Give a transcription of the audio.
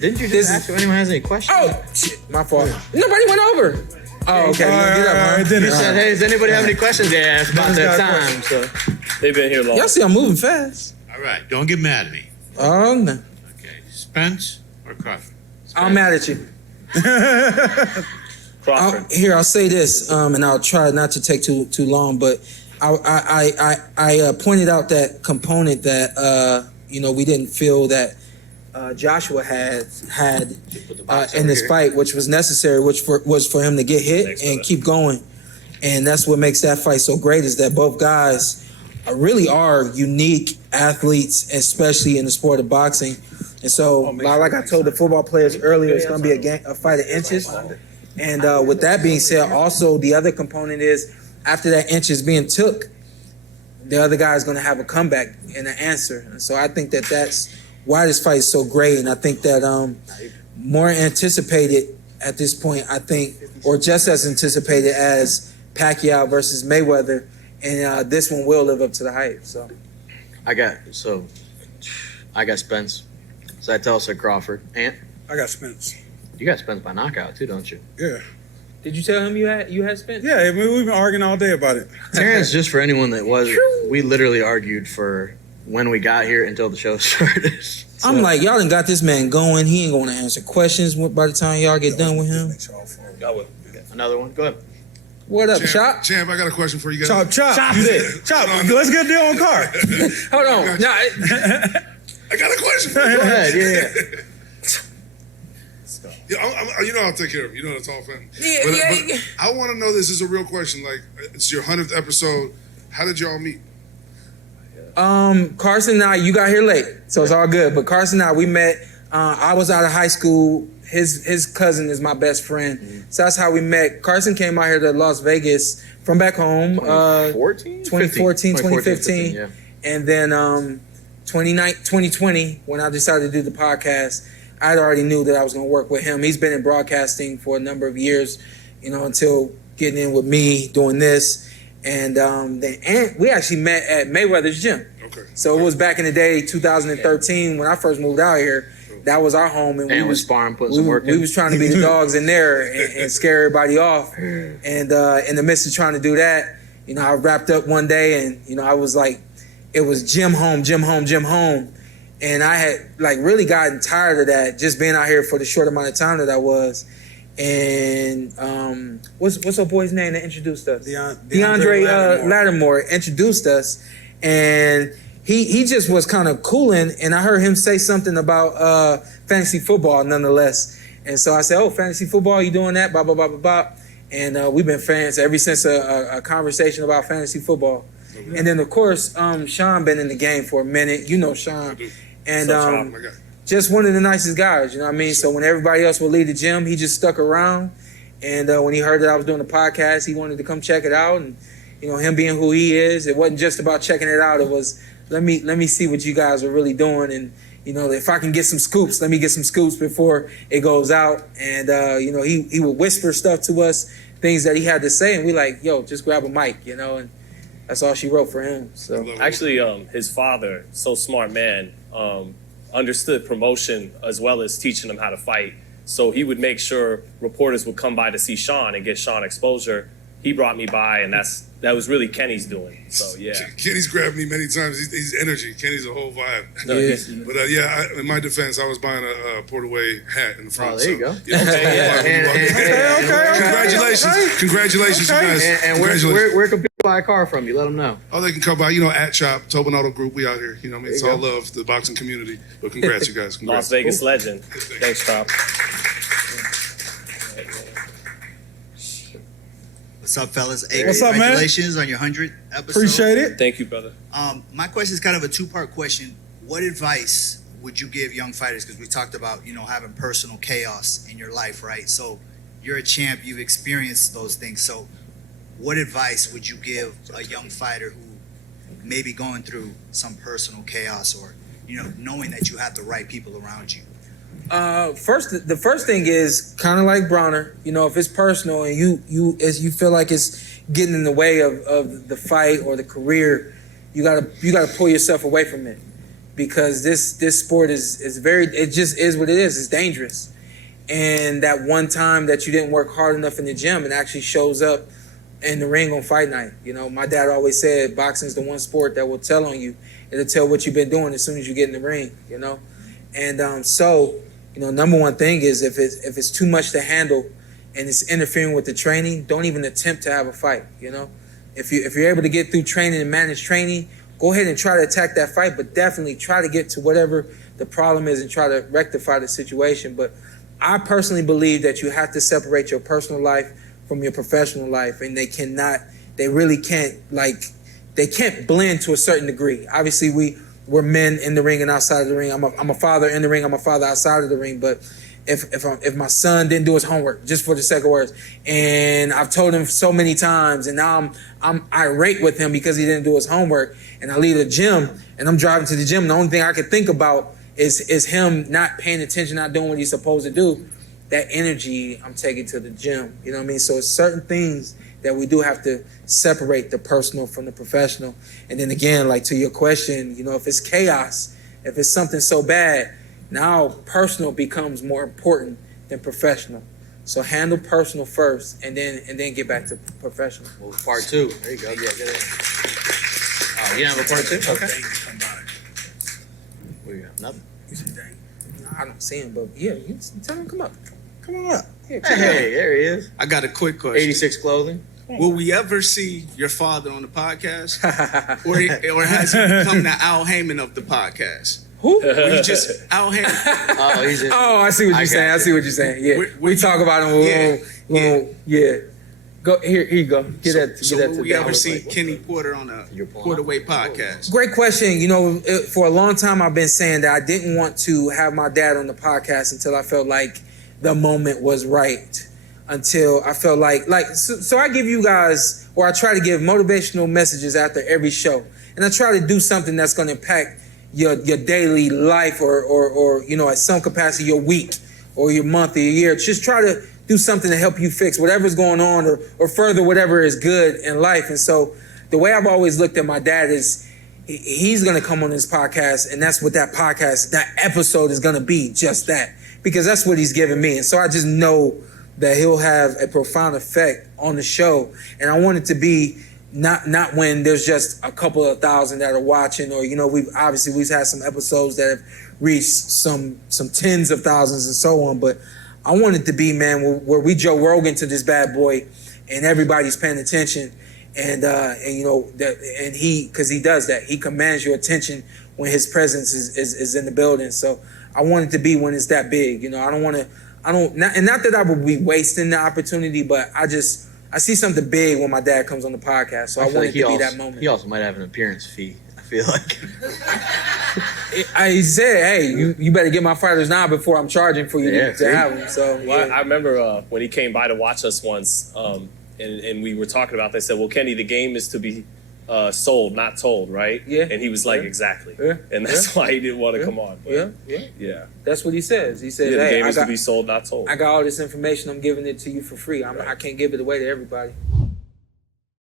Didn't you just ask if anyone has any questions? Oh, shit, my fault. Nobody went over. Oh, okay. You said, hey, does anybody have any questions? Yeah, it's about that time. So they've been here long. Y'all see I'm moving fast. All right, don't get mad at me. Oh, no. Okay, Spence or Crawford? I'm mad at you. Crawford. I'll say this, and I'll try not to take too long, but I pointed out that component that we didn't feel that Joshua had in this fight, which was necessary, which was for him to get hit and keep going. And that's what makes that fight so great, is that both guys really are unique athletes, especially in the sport of boxing. And so, like I told the football players earlier, it's going to be a fight of inches. And with that being said, also the other component is after that inch is being took, the other guy is going to have a comeback and an answer. And so I think that that's why this fight is so great. And I think that more anticipated at this point, I think, or just as anticipated as Pacquiao versus Mayweather. And this one will live up to the hype. So I got Spence. Zittel said Crawford. Ant? I got Spence. You got Spence by knockout too, don't you? Yeah. Did you tell him you had Spence? Yeah, we've been arguing all day about it. Terrence, just for anyone that wasn't, we literally argued for when we got here until the show started. So, I'm like, y'all done got this man going. He ain't going to answer questions by the time y'all get done with him. I will. Another one? Go ahead. What up, Chop? Champ, I got a question for you guys. Chop it. Chop. Let's get a deal on car. Hold on. No, I got a question for you. Go ahead, yeah. Yeah, I'll take care of it. You know, it's all family. Yeah. But I want to know, this is a real question. Like, it's your 100th episode. How did y'all meet? Carson and I, you got here late, so it's all good. But Carson and I, we met. I was out of high school. His cousin is my best friend. Mm-hmm. So that's how we met. Carson came out here to Las Vegas from back home. 2014, 2015. Yeah. And then 2020, when I decided to do the podcast, I already knew that I was going to work with him. He's been in broadcasting for a number of years, until getting in with me doing this. And then we actually met at Mayweather's gym. Okay. So it was back in the day, 2013, when I first moved out here. That was our home, and we was sparring, putting some work in. We was trying to be the dogs in there and scare everybody off. And in the midst of trying to do that, I wrapped up one day, and I was like, it was gym home, and I had really gotten tired of that, just being out here for the short amount of time that I was. And what's our boy's name that introduced us? DeAndre Lattimore introduced us, and he just was kind of cooling, and I heard him say something about fantasy football nonetheless. And so I said, oh, fantasy football, you doing that? Blah, blah, blah, blah, blah. And we've been fans ever since a conversation about fantasy football. Okay. And then, of course, Shawn been in the game for a minute. You know Shawn. And just one of the nicest guys, you know what I mean? So when everybody else would leave the gym, he just stuck around. And when he heard that I was doing the podcast, he wanted to come check it out. And, him being who he is, it wasn't just about checking it out. It was, let me see what you guys are really doing. And, if I can get some scoops, let me get some scoops before it goes out. And, he would whisper stuff to us, things that he had to say. And we like, yo, just grab a mic, and that's all she wrote for him. So actually, his father, so smart man, understood promotion as well as teaching him how to fight. So he would make sure reporters would come by to see Shawn and get Shawn exposure. He brought me by, and that was really Kenny's doing. So yeah, Kenny's grabbed me many times. He's energy. Kenny's a whole vibe. No, but in my defense, I was buying a PorterWay hat in the front. Oh, there you go. Yeah, Okay. Congratulations, you guys. And where can people buy a car from? You let them know. Oh, they can come by. at Chop, Tobin Auto Group. We out here. It's all love, the boxing community. But congrats, you guys. Congrats. Las Vegas legend. Thanks, Chop. What's up, fellas? Hey, what's up, man? Congratulations on your 100th episode. Appreciate it. Thank you, brother. My question is kind of a two-part question. What advice would you give young fighters? Because we talked about, having personal chaos in your life, right? So you're a champ. You've experienced those things. So what advice would you give a young fighter who may be going through some personal chaos or, knowing that you have the right people around you? The first thing is kind of like Brenagh, if it's personal and you feel like it's getting in the way of the fight or the career, you gotta pull yourself away from it. because this sport is very, it just is what it is. It's dangerous. And that one time that you didn't work hard enough in the gym, it actually shows up in the ring on fight night. You know, my dad always said boxing is the one sport that will tell on you. It'll tell what you've been doing as soon as you get in the ring, you know. And so, you know, number one thing is if it's too much to handle and it's interfering with the training, don't even attempt to have a fight, you know. If you're able to get through training and manage training, go ahead and try to attack that fight, but definitely try to get to whatever the problem is and try to rectify the situation. But I personally believe that you have to separate your personal life from your professional life, and they really can't, they can't blend to a certain degree. Obviously, we're men in the ring and outside of the ring. I'm a father in the ring, I'm a father outside of the ring, but if my son didn't do his homework, just for the sake of words, and I've told him so many times, and now I'm irate with him because he didn't do his homework, and I leave the gym, and I'm driving to the gym, the only thing I can think about is him not paying attention, not doing what he's supposed to do. That energy I'm taking to the gym, you know what I mean? So it's certain things that we do have to separate the personal from the professional. And then again, like to your question, you know, if it's chaos, if it's something so bad, now personal becomes more important than professional. So handle personal first, and then get back to professional. Well, part two. There you go. Yeah, get it. Oh, you have a part two? Okay. What do you have? Nothing. I don't see him, but yeah, you tell him come up. Come on up. Yeah, Hey, there he is. I got a quick question. 86 clothing. Will we ever see your father on the podcast? or has he become the Al Heyman of the podcast? Who? Or he just Al Heyman? Oh, he's just. Oh, I see what you're saying. got I see what you're saying. Yeah, we talk about him. Yeah. Go here you go. Get that. So Get that will to we ever Dallas. see Kenny Porter on the PorterWay Podcast? Great question. You know, for a long time I've been saying that I didn't want to have my dad on the podcast until I felt like the moment was right. Until I felt like so I give you guys, or I try to give motivational messages after every show, and I try to do something that's going to impact your daily life, or you know, at some capacity your week or your month or your year. Just try to do something to help you fix whatever's going on, or further whatever is good in life. And so the way I've always looked at my dad is he's going to come on this podcast, and that's what that podcast, that episode is going to be, just that, because that's what he's given me. And so I just know that he'll have a profound effect on the show. And I want it to be not when there's just a couple of thousand that are watching, or, you know, we've had some episodes that have reached some tens of thousands and so on. But I want it to be, man, where we Joe Rogan to this bad boy, and everybody's paying attention, and you know and because he does that, he commands your attention when his presence is in the building. So I want it to be when it's that big. You know, not that I would be wasting the opportunity, but I see something big when my dad comes on the podcast. So I want it to be that moment. He also might have an appearance fee, I feel like. He said, hey, you better get my fighters now before I'm charging for you to have them. So Well, I remember when he came by to watch us once, and we were talking about this. They said, well, Kenny, the game is to be sold, not told, right? Yeah. And he was like, exactly. Yeah. And that's why he didn't want to come on. But yeah. That's what he says. He says, the hey, game is to be sold, not told. I got all this information. I'm giving it to you for free. I can't give it away to everybody.